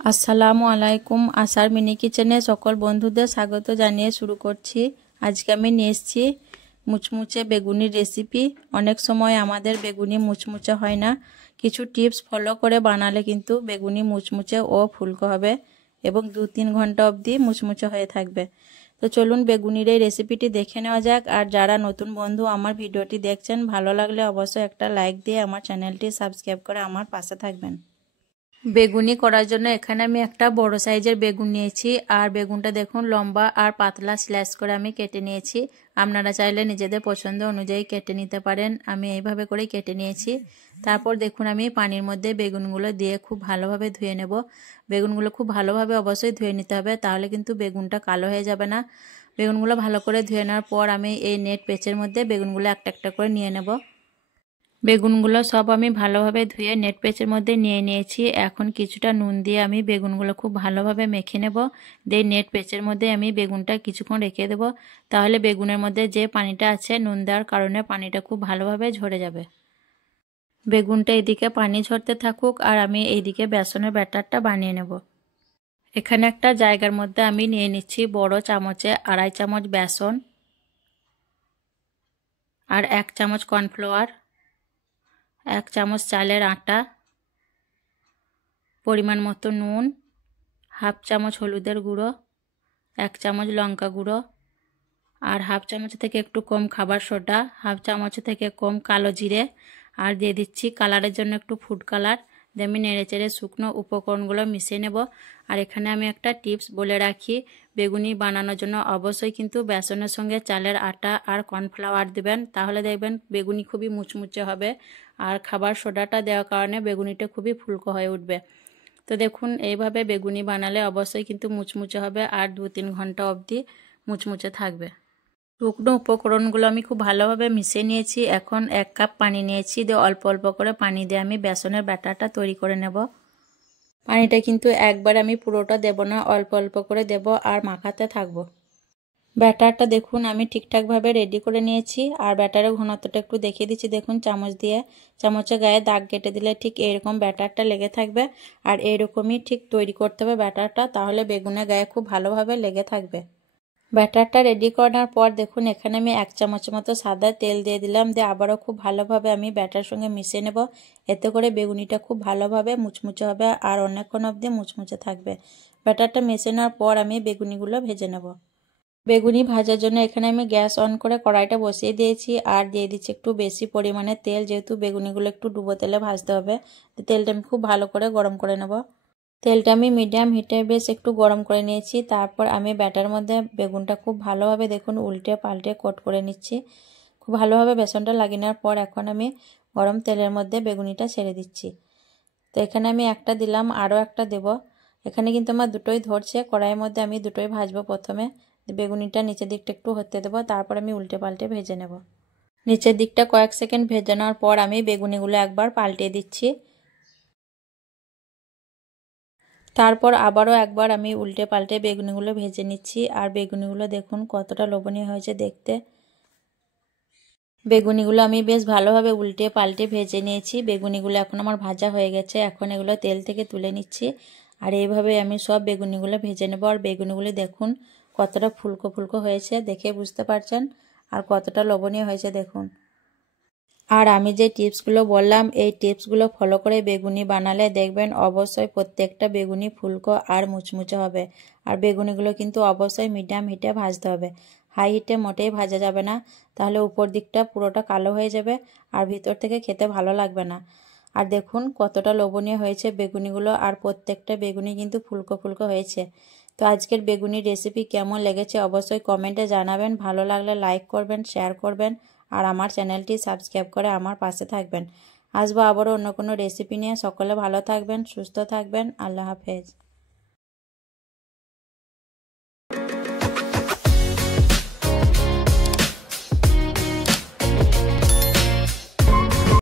আসসালামু আলাইকুম। আশার মিনি কিচেনে সকল বন্ধুদের স্বাগত জানিয়ে শুরু করছি। আজকে আমি নিয়ে এসেছি মুচমুচে বেগুনির রেসিপি। অনেক সময় আমাদের বেগুনি মুচমুচে হয় না, কিছু টিপস ফলো করে বানালে কিন্তু বেগুনি মুচমুচে ও ফুলকো হবে এবং 2-3 ঘন্টা অবধি মুচমুচে হয়ে থাকবে। তো চলুন বেগুনির এই রেসিপিটি দেখে নেওয়া যাক। আর যারা নতুন বন্ধু আমার ভিডিওটি দেখছেন, ভালো লাগলে অবশ্যই একটা লাইক দিয়ে আমার চ্যানেলটি সাবস্ক্রাইব করে আমার পাশে থাকবেন। বেগুনি করার জন্য এখানে আমি একটা বড় সাইজের বেগুন নিয়েছি। আর বেগুনটা দেখুন লম্বা আর পাতলা স্ল্যাশ করে আমি কেটে নিয়েছি। আপনারা চাইলে নিজেদের পছন্দ অনুযায়ী কেটে নিতে পারেন। আমি এইভাবে করেই কেটে নিয়েছি। তারপর দেখুন আমি পানির মধ্যে বেগুনগুলো দিয়ে খুব ভালোভাবে ধুয়ে নেব। বেগুনগুলো খুব ভালোভাবে অবশ্যই ধুয়ে নিতে হবে, তাহলে কিন্তু বেগুনটা কালো হয়ে যাবে না। বেগুনগুলো ভালো করে ধুয়ে নেওয়ার পর আমি এই নেট পেঁচের মধ্যে বেগুনগুলো একটা একটা করে নিয়ে নেব। বেগুনগুলো সব আমি ভালোভাবে ধুয়ে নেট পেঁচের মধ্যে নিয়ে নিয়েছি। এখন কিছুটা নুন দিয়ে আমি বেগুনগুলো খুব ভালোভাবে মেখে নেব। দিয়ে নেট পেঁচের মধ্যে আমি বেগুনটা কিছুক্ষণ রেখে দেব, তাহলে বেগুনের মধ্যে যে পানিটা আছে নুন দেওয়ার কারণে পানিটা খুব ভালোভাবে ঝরে যাবে। বেগুনটা এদিকে পানি ঝরতে থাকুক আর আমি এইদিকে বেসনের ব্যাটারটা বানিয়ে নেব। এখানে একটা জায়গার মধ্যে আমি নিয়ে নিচ্ছি বড় চামচে 2.5 চামচ বেসন আর 1 চামচ কর্নফ্লাওয়ার, 1 চামচ চালের আটা, পরিমাণ মতো নুন, 1/2 চামচ হলুদের গুঁড়ো, 1 চামচ লঙ্কা গুঁড়ো আর 1/2 চামচ থেকে একটু কম খাবার সোডা, 1/2 চামচ থেকে কম কালো জিরে আর দিয়ে দিচ্ছি কালারের জন্য একটু ফুড কালার। দিয়ে আমি নেড়েচেড়ে শুকনো উপকরণগুলো মিশিয়ে নেব। আর এখানে আমি একটা টিপস বলে রাখি, বেগুনি বানানোর জন্য অবশ্যই কিন্তু বেসনের সঙ্গে চালের আটা আর কর্নফ্লাওয়ার দেবেন, তাহলে দেখবেন বেগুনি খুবই মুচমুচে হবে। আর খাবার সোডাটা দেওয়ার কারণে বেগুনিটা খুবই ফুলকো হয়ে উঠবে। তো দেখুন এইভাবে বেগুনি বানালে অবশ্যই কিন্তু মুচমুচে হবে আর 2-3 ঘন্টা অবধি মুচমুচে থাকবে। শুকনো উপকরণগুলো আমি খুব ভালোভাবে মিশিয়ে নিয়েছি। এখন 1 কাপ পানি নিয়েছি, দিয়ে অল্প অল্প করে পানি দিয়ে আমি বেসনের ব্যাটারটা তৈরি করে নেব। পানিটা কিন্তু একবার আমি পুরোটা দেব না, অল্প অল্প করে দেব আর মাখাতে থাকবো। ব্যাটারটা দেখুন আমি ঠিকঠাকভাবে রেডি করে নিয়েছি। আর ব্যাটারের ঘনত্বটা একটু দেখিয়ে দিচ্ছি, দেখুন চামচ দিয়ে, চামচের গায়ে দাগ কেটে দিলে ঠিক এরকম ব্যাটারটা লেগে থাকবে। আর এইরকমই ঠিক তৈরি করতে হবে ব্যাটারটা, তাহলে বেগুনের গায়ে খুব ভালোভাবে লেগে থাকবে। ব্যাটারটা রেডি করার পর দেখুন এখানে আমি 1 চামচের মতো সাদা তেল দিয়ে দিলাম। দিয়ে আবারও খুব ভালোভাবে আমি ব্যাটার সঙ্গে মিশিয়ে নেব। এতে করে বেগুনিটা খুব ভালোভাবে মুচমুচে হবে আর অনেকক্ষণ অবধি মুচমুচে থাকবে। ব্যাটারটা মিশিয়ে নেওয়ার পর আমি বেগুনিগুলো ভেজে নেব। বেগুনি ভাজার জন্য এখানে আমি গ্যাস অন করে কড়াইটা বসিয়ে দিয়েছি আর দিয়ে দিচ্ছি একটু বেশি পরিমাণে তেল, যেহেতু বেগুনিগুলো একটু ডুবো তেলে ভাজতে হবে। তো তেলটা আমি খুব ভালো করে গরম করে নেব। তেলটা আমি মিডিয়াম হিটে বেশ একটু গরম করে নিয়েছি। তারপর আমি ব্যাটার মধ্যে বেগুনটা খুব ভালোভাবে দেখুন উল্টে পাল্টে কোট করে নিচ্ছি। খুব ভালোভাবে বেসনটা লাগিয়ে নেওয়ার পর এখন আমি গরম তেলের মধ্যে বেগুনিটা ছেড়ে দিচ্ছি। তো এখানে আমি একটা দিলাম, আরও একটা দেব। এখানে কিন্তু আমার দুটোই ধরছে। কড়াইয়ের মধ্যে আমি দুটোই ভাজবো। প্রথমে বেগুনিটা নিচের দিকটা একটু হতে দেবো, তারপর আমি উল্টে পাল্টে ভেজে নেব। নিচের দিকটা কয়েক সেকেন্ড ভেজে নেওয়ার পর আমি বেগুনিগুলো একবার পাল্টে দিচ্ছি। তারপর আবারও একবার আমি উল্টে পাল্টে বেগুনিগুলো ভেজে নিচ্ছি। আর বেগুনিগুলো দেখুন কতটা লোভনীয় হয়েছে দেখতে। বেগুনিগুলো আমি বেশ ভালোভাবে উল্টে পাল্টে ভেজে নিয়েছি। বেগুনিগুলো এখন আমার ভাজা হয়ে গেছে। এখন এগুলো তেল থেকে তুলে নিচ্ছি। আর এইভাবে আমি সব বেগুনিগুলো ভেজে নেব। আর বেগুনিগুলো দেখুন কতটা ফুলকো ফুলকো হয়েছে, দেখে বুঝতে পারছেন। আর কতটা লোভনীয় হয়েছে দেখুন। আর আমি যে টিপসগুলো বললাম এই টিপসগুলো ফলো করে বেগুনি বানালে দেখবেন অবশ্যই প্রত্যেকটা বেগুনি ফুলকো আর মুচমুচে হবে। আর বেগুনিগুলো কিন্তু অবশ্যই মিডিয়াম হিটে ভাজতে হবে, হাই হিটে মোটেই ভাজা যাবে না, তাহলে উপর দিকটা পুরোটা কালো হয়ে যাবে আর ভিতর থেকে খেতে ভালো লাগবে না। আর দেখুন কতটা লোভনীয় হয়েছে বেগুনিগুলো, আর প্রত্যেকটা বেগুনি কিন্তু ফুলকো ফুলকো হয়েছে। তো আজকের বেগুনির রেসিপি কেমন লেগেছে অবশ্যই কমেন্টে জানাবেন। ভালো লাগলে লাইক করবেন, শেয়ার করবেন আর আমার চ্যানেলটি সাবস্ক্রাইব করে আমার পাশে থাকবেন। আসবো আবারও অন্য কোনো রেসিপি নিয়ে। সকলে ভালো থাকবেন, সুস্থ থাকবেন। আল্লাহ হাফেজ।